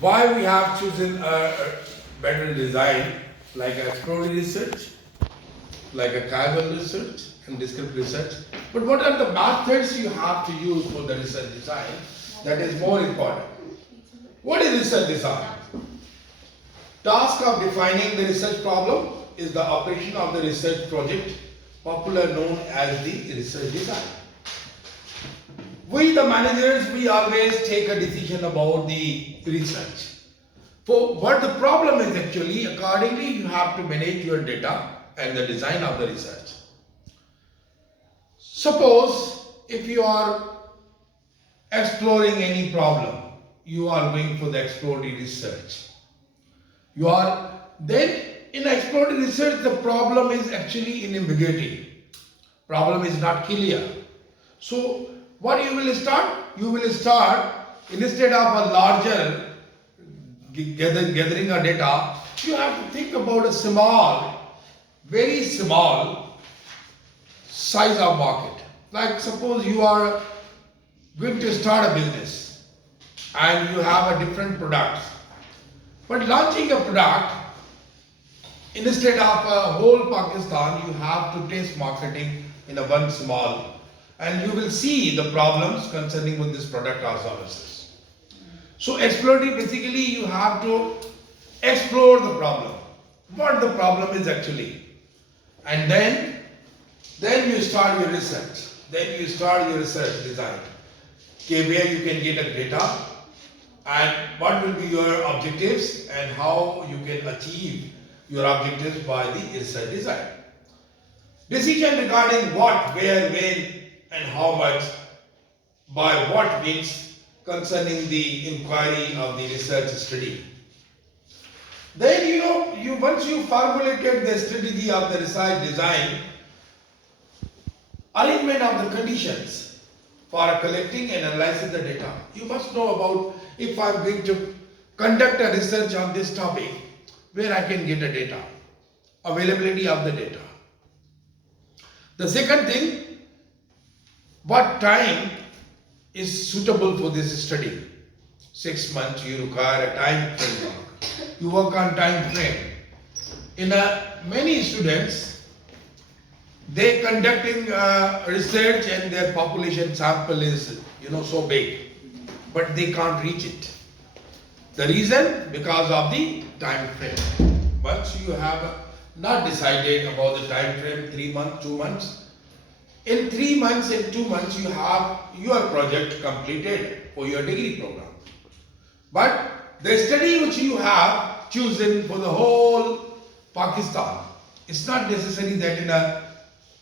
Why we have chosen a better design like exploratory research, like a causal research and descriptive research. But what are the methods you have to use for the research design that is more important? What is research design? Task of defining the research problem is the operation of the research project, popular known as the research design. We, the managers, we always take a decision about the research. For what the problem is actually, accordingly, you have to manage your data and the design of the research. Suppose if you are exploring any problem, you are going for the exploratory research. You are then in exploratory research, the problem is actually in ambiguity. Problem is not clear. So what you will start? You will start instead of a larger gathering of data, you have to think about a small, very small size of market. Like suppose you are going to start a business and you have a different product. But launching a product, instead of a whole Pakistan, you have to test marketing in a one small, and you will see the problems concerning with this product or services. So explorative, basically you have to explore the problem, what the problem is actually, and then you start your research. Then you start your research design. Okay, where you can get a data and what will be your objectives and how you can achieve your objectives by the research design. Decision regarding what, where, when and how much by what means concerning the inquiry of the research study. Then you once you formulated the strategy of the research design, arrangement of the conditions for collecting and analyzing the data. You must know about if I am going to conduct a research on this topic, where I can get the data, availability of the data. The second thing, what time is suitable for this study? 6 months, you require a time framework. You work on time frame. In many students, they conducting research and their population sample is so big, but they can't reach it. The reason? Because of the time frame. Once you have not decided about the time frame, 3 months, 2 months, in 3 months, in 2 months, you have your project completed for your degree program. But the study which you have chosen for the whole Pakistan, it's not necessary that in a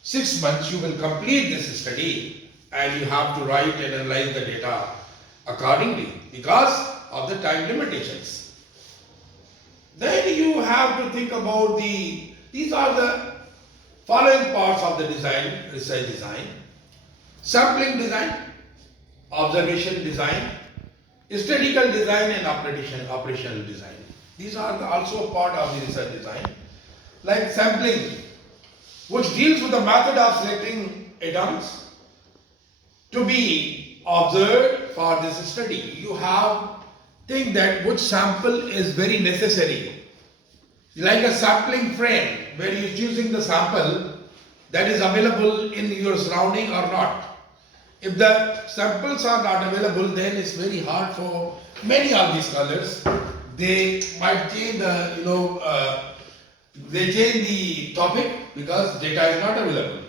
6 months you will complete this study and you have to write and analyze the data accordingly because of the time limitations. Then you have to think about these are the following parts of the design, research design: sampling design, observation design, statistical design and operational design. These are also a part of the research design. Like sampling, which deals with the method of selecting atoms to be observed for this study. You have think that which sample is very necessary. Like a sampling frame where you're choosing the sample that is available in your surrounding or not. If the samples are not available, then it's very hard for many of these scholars. They might change they change the topic because data is not available.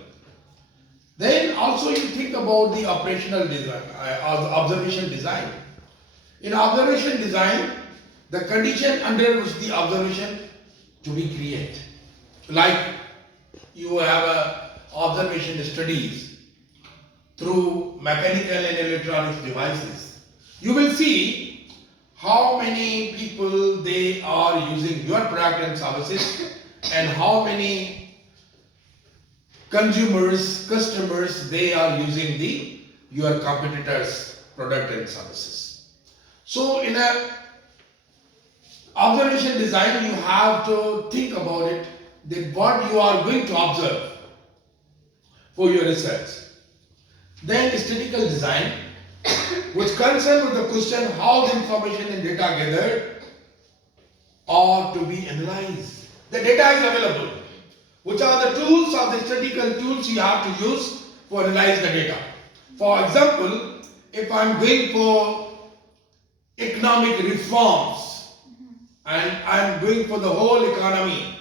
Then also you think about the operational design, observation design. In observation design, the condition under which the observation to be created. Like you have observation studies through mechanical and electronic devices. You will see how many people they are using your product and services and how many consumers, customers, they are using your competitors' product and services. So in a observation design, you have to think about it, that what you are going to observe for your research. Then statistical design, which concern with the question how the information and data gathered or to be analyzed. The data is available. Which are the tools or the statistical tools you have to use for analyze the data. For example, if I am going for economic reforms and I am going for the whole economy,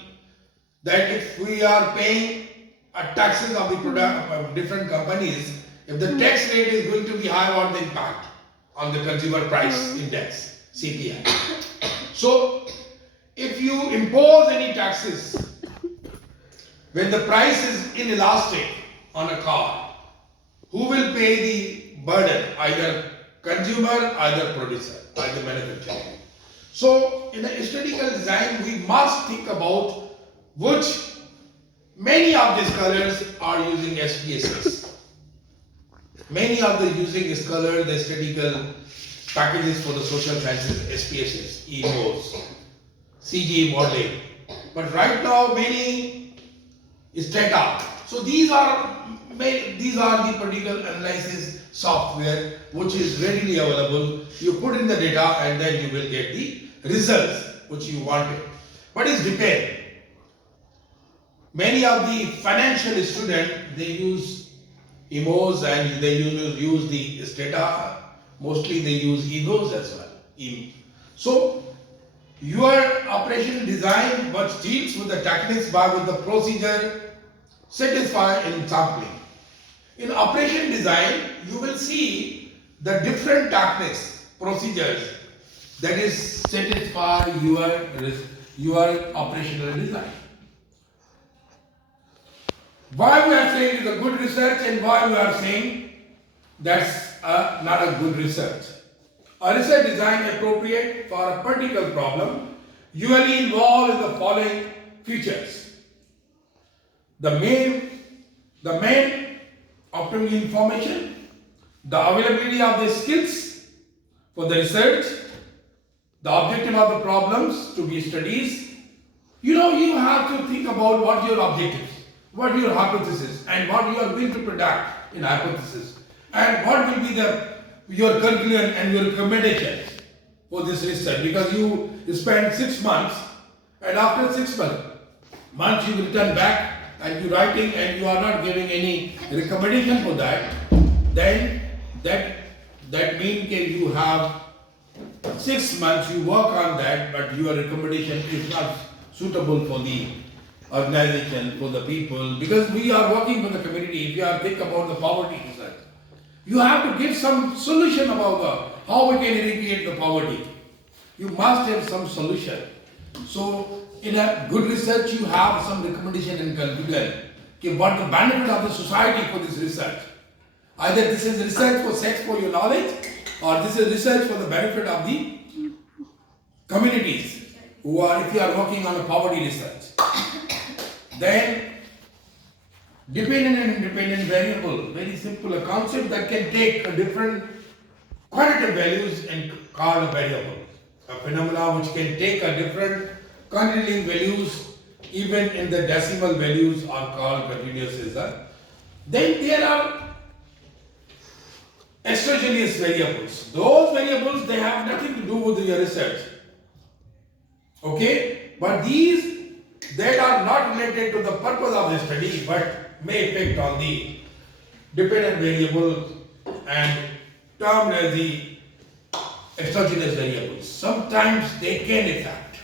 that if we are paying taxes of the product of different companies, if the tax rate is going to be high, what the impact on the consumer price index, CPI. So, if you impose any taxes, when the price is inelastic on a car, who will pay the burden? Either consumer, either producer, either manufacturer. So, in a statistical design, we must think about which many of these scholars are using SPSS. Many of the using scholars, the statistical packages for the social sciences, SPSS, EMOS, CGA modeling. But right now, many Stata. So these are the particular analysis software which is readily available. You put in the data and then you will get the results which you wanted. But it depends. Many of the financial students, they use EMOS and they use the Stata. Mostly they use EGOS as well. So your operation design which deals with the techniques by with the procedure satisfy in sampling. In operation design, you will see the different techniques, procedures that is satisfy your operational design. Why we are saying it is a good research and why we are saying that's not a good research. A research design appropriate for a particular problem usually involves the following features. The main optimum information, the availability of the skills for the research, the objective of the problems to be studies. You know, you have to think about what your objectives, what your hypothesis, and what you are going to predict in hypothesis, and what will be your curriculum and your recommendations for this research. Because you spend 6 months, and after 6 months you return back and you writing and you are not giving any recommendation for that, then that means you have 6 months you work on that, but your recommendation is not suitable for the organization, for the people, because we are working for the community. If you are think about the poverty research, you have to give some solution about how we can eradicate the poverty. You must have some solution. So in a good research, you have some recommendation and conclusion. Okay, what the benefit of the society for this research? Either this is research for sex for your knowledge, or this is research for the benefit of the communities who are, if you are working on a poverty research. Then dependent and independent variable, very simple, a concept that can take a different quantitative values and called a variable. A phenomena which can take a different quantitative values, even in the decimal values are called continuous result. Then there are exogenous variables. Those variables, they have nothing to do with your research. Okay? But these that are not related to the purpose of the study but may affect on the dependent variable and termed as the exogenous variables. Sometimes they can affect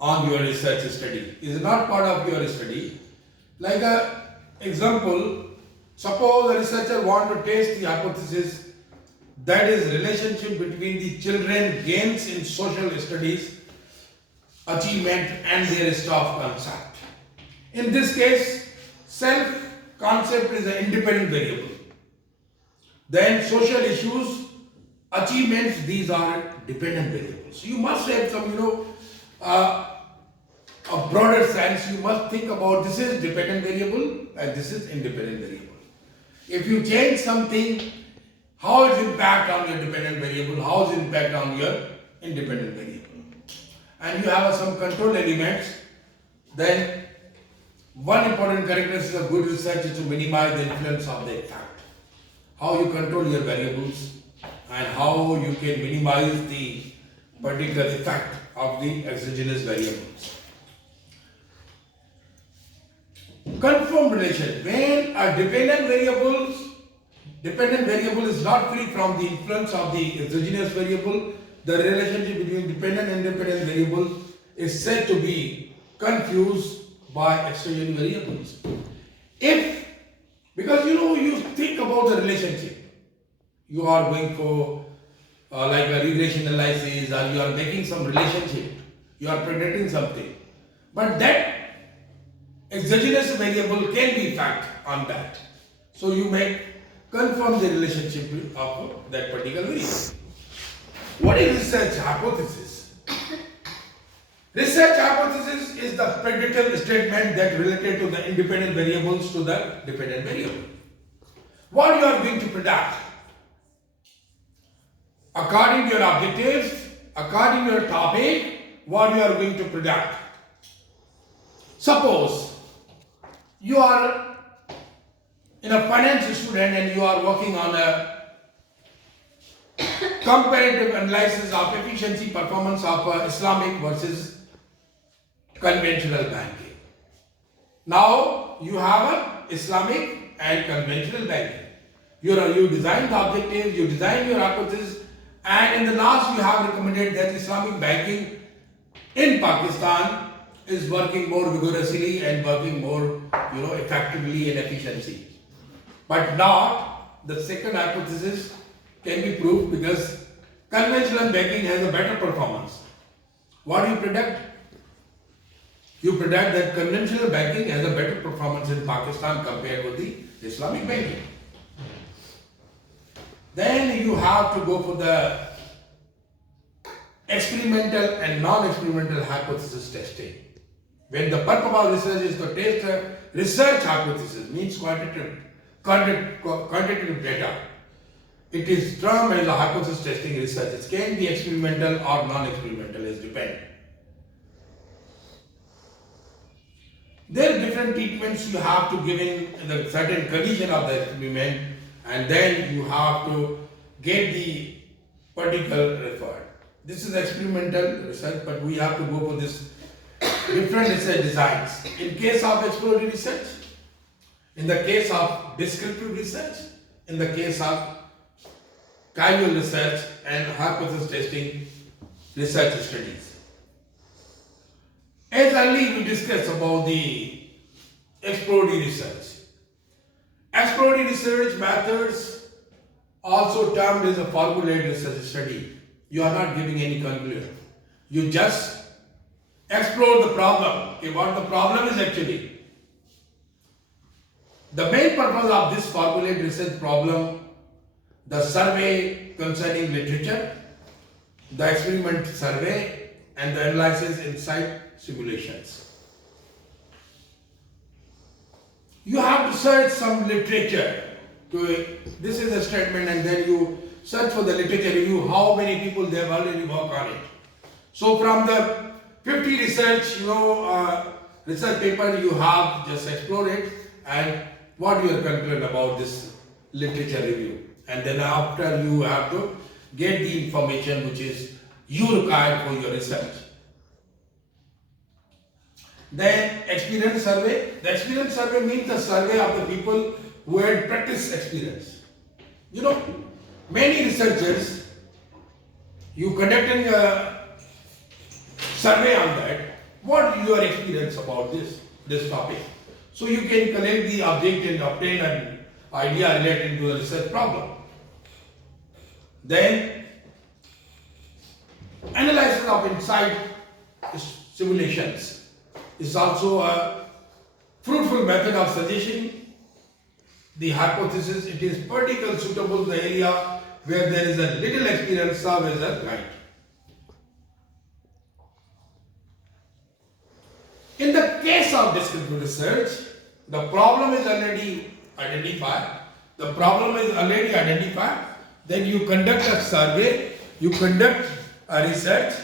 on your research study. It is not part of your study. Like a example, suppose a researcher wants to test the hypothesis that is relationship between the children gains in social studies achievement and their staff concept. In this case, self concept is an independent variable. Then social issues, achievements, these are dependent variables. So you must have some, a broader sense. You must think about this is dependent variable and this is independent variable. If you change something, how is impact on your dependent variable? How is impact on your independent variable? And you have some control elements, then one important characteristic of good research is to minimize the influence of the effect. how you control your variables, and how you can minimize the particular effect of the exogenous variables. Confirmed relation. When a dependent variable is not free from the influence of the exogenous variable, the relationship between dependent and independent variable is said to be confused by exogenous variables. Because you think about the relationship, you are going for like a regression analysis, or you are making some relationship, you are predicting something, but that exogenous variable can be fact on that. So you may confirm the relationship of that particular variable. What is research hypothesis? Research hypothesis is the predictive statement that related to the independent variables to the dependent variable. What you are going to predict according to your objectives, according to your topic, what you are going to predict. Suppose you are in a finance student and you are working on a comparative analysis of efficiency performance of Islamic versus conventional banking. Now you have a Islamic and conventional banking. You design the objectives, you design your hypothesis, and in the last you have recommended that Islamic banking in Pakistan is working more vigorously and working more effectively and efficiently. But not the second hypothesis can be proved because conventional banking has a better performance. What do you predict? You predict that conventional banking has a better performance in Pakistan compared with the Islamic banking. Then you have to go for the experimental and non-experimental hypothesis testing. When the purpose of research is to test a research hypothesis, means quantitative data. It is termed as a hypothesis testing research. It can be experimental or non-experimental, it depends. There are different treatments you have to give in the certain condition of the experiment, and then you have to get the particle referred. This is experimental research, but we have to go for this different research designs. In case of exploratory research, in the case of descriptive research, in the case of causal research and hypothesis testing research studies. As earlier we discussed about the exploratory research. Exploratory research methods also termed as a formulated research study. You are not giving any conclusion. You just explore the problem. Okay, what the problem is actually. The main purpose of this formulated research problem, the survey concerning literature, the experiment survey, and the analysis inside simulations. You have to search some literature. This is a statement, and then you search for the literature review, how many people they have already worked on it. So from the 50 research paper you have just explored it, and what you are concerned about this literature review. And then after you have to get the information which is you required for your research. Then experience survey. The experience survey means the survey of the people who had practice experience. Many researchers, you conducting a survey on that, what your experience about this topic. So you can collect the object and obtain an idea related to the research problem. Then analysis of inside simulations is also a fruitful method of suggesting the hypothesis. It is particularly suitable in the area where there is a little experience serve as a guide. In the case of descriptive research, the problem is already identified. Then you conduct a survey, you conduct a research,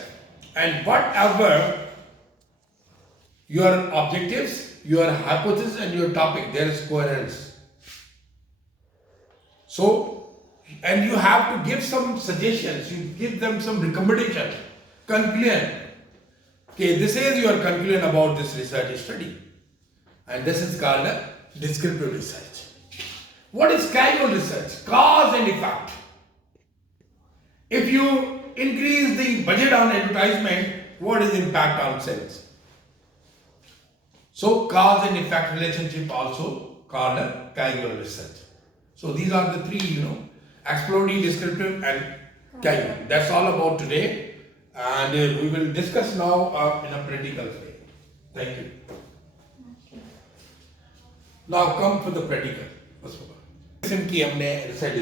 and whatever your objectives, your hypothesis, and your topic, there is coherence. So, and you have to give some suggestions, you give them some recommendation, conclusion. Okay, this is your conclusion about this research study. And this is called a descriptive research. What is causal research? Cause and effect. If you increase the budget on advertisement, what is impact on sales? So cause and effect relationship also called a causal research. So these are the three, exploratory, descriptive and causal. That's all about today, and we will discuss now in a practical way. Thank you. Now come to the practical. किस्म की हमने research